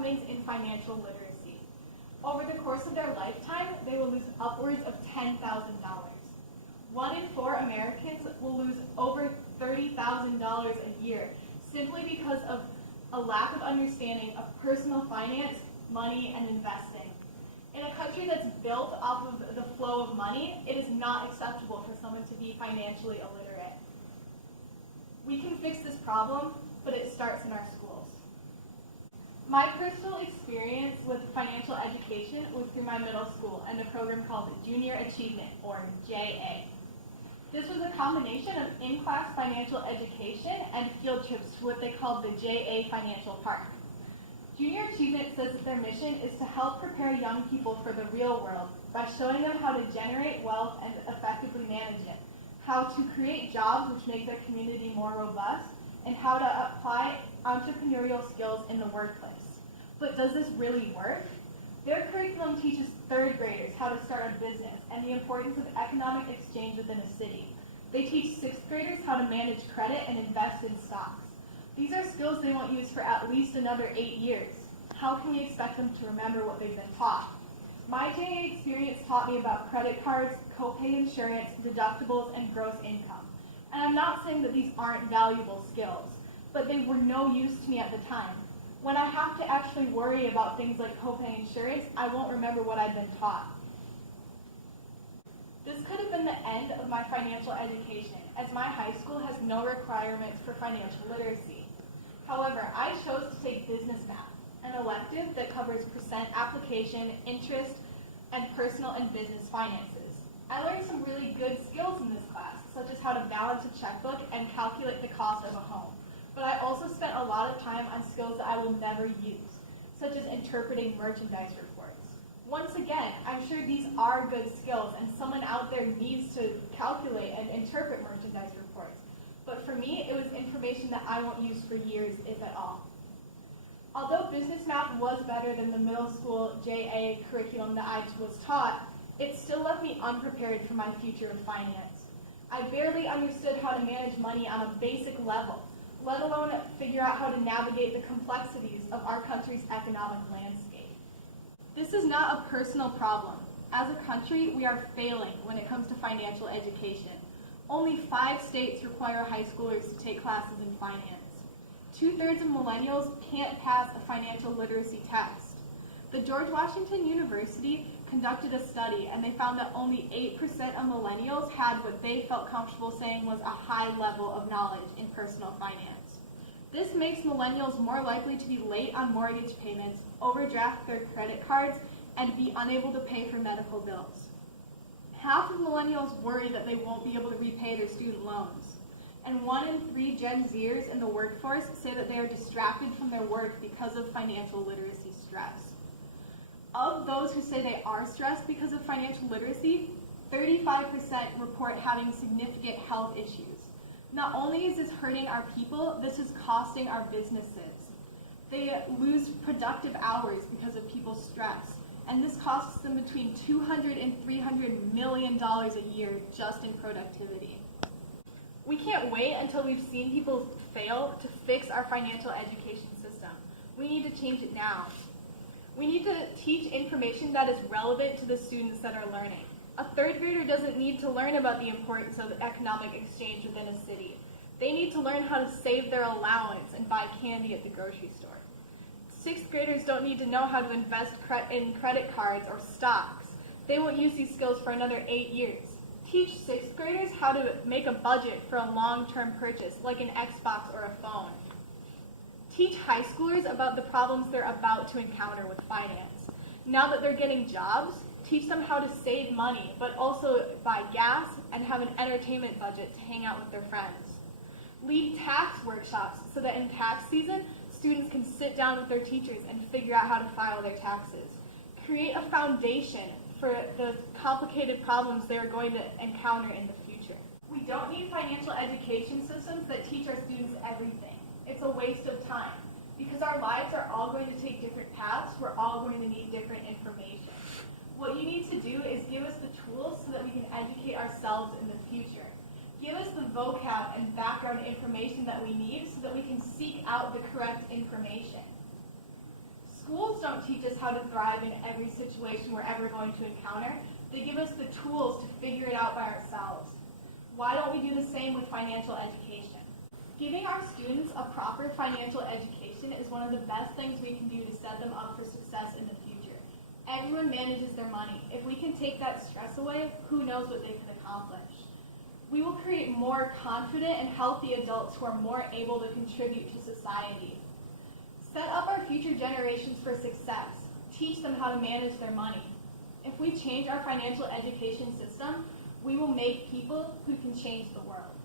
shortcomings in financial literacy. Over the course of their lifetime, they will lose upwards of $10,000. 1 in 4 Americans will lose over $30,000 a year simply because of a lack of understanding of personal finance, money, and investing. In a country that's built off of the flow of money, it is not acceptable for someone to be financially illiterate. We can fix this problem, but it starts in our schools. My personal experience with financial education was through my middle school and a program called Junior Achievement, or JA. This was a combination of in-class financial education and field trips to what they called the JA Financial Park. Junior Achievement says that their mission is to help prepare young people for the real world by showing them how to generate wealth and effectively manage it, how to create jobs which make their community more robust, and how to apply entrepreneurial skills in the workplace. But does this really work? Their curriculum teaches 3rd graders how to start a business and the importance of economic exchange within a city. They teach 6th graders how to manage credit and invest in stocks. These are skills they won't use for at least another 8 years. How can we expect them to remember what they've been taught? My JA experience taught me about credit cards, copay insurance, deductibles, and gross income. And I'm not saying that these aren't valuable skills, but they were no use to me at the time. When I have to actually worry about things like copay insurance, I won't remember what I've been taught. This could have been the end of my financial education, as my high school has no requirements for financial literacy. However, I chose to take business math, an elective that covers percent application, interest, and personal and business finances. I learned some really good skills in this class, such as how to balance a checkbook and calculate the cost of a home. But I also spent a lot of time on skills that I will never use, such as interpreting merchandise reports. Once again, I'm sure these are good skills and someone out there needs to calculate and interpret merchandise reports. But for me, it was information that I won't use for years, if at all. Although business math was better than the middle school JA curriculum that I was taught, it still left me unprepared for my future of finance. I barely understood how to manage money on a basic level, let alone figure out how to navigate the complexities of our country's economic landscape. This is not a personal problem. As a country, we are failing when it comes to financial education. Only 5 states require high schoolers to take classes in finance. 2/3 of millennials can't pass a financial literacy test. The George Washington University conducted a study and they found that only 8% of millennials had what they felt comfortable saying was a high level of knowledge in personal finance. This makes millennials more likely to be late on mortgage payments, overdraft their credit cards, and be unable to pay for medical bills. Half of millennials worry that they won't be able to repay their student loans. And 1 in 3 Gen Zers in the workforce say that they are distracted from their work because of financial literacy stress. Of those who say they are stressed because of financial literacy, 35% report having significant health issues. Not only is this hurting our people, this is costing our businesses. They lose productive hours because of people's stress, and this costs them between $200 and $300 million a year just in productivity. We can't wait until we've seen people fail to fix our financial education system. We need to change it now. We need to teach information that is relevant to the students that are learning. A 3rd grader doesn't need to learn about the importance of economic exchange within a city. They need to learn how to save their allowance and buy candy at the grocery store. 6th graders don't need to know how to invest in credit cards or stocks. They won't use these skills for another 8 years. Teach 6th graders how to make a budget for a long-term purchase, like an Xbox or a phone. Teach high schoolers about the problems they're about to encounter with finance. Now that they're getting jobs, teach them how to save money, but also buy gas and have an entertainment budget to hang out with their friends. Lead tax workshops so that in tax season, students can sit down with their teachers and figure out how to file their taxes. Create a foundation for the complicated problems they are going to encounter in the future. We don't need financial education systems that teach our students everything. It's a waste of time. Because our lives are all going to take different paths, we're all going to need different information. What you need to do is give us the tools so that we can educate ourselves in the future. Give us the vocab and background information that we need so that we can seek out the correct information. Schools don't teach us how to thrive in every situation we're ever going to encounter. They give us the tools to figure it out by ourselves. Why don't we do the same with financial education? Giving our students a proper financial education is one of the best things we can do to set them up for success in the future. Everyone manages their money. If we can take that stress away, who knows what they can accomplish. We will create more confident and healthy adults who are more able to contribute to society. Set up our future generations for success. Teach them how to manage their money. If we change our financial education system, we will make people who can change the world.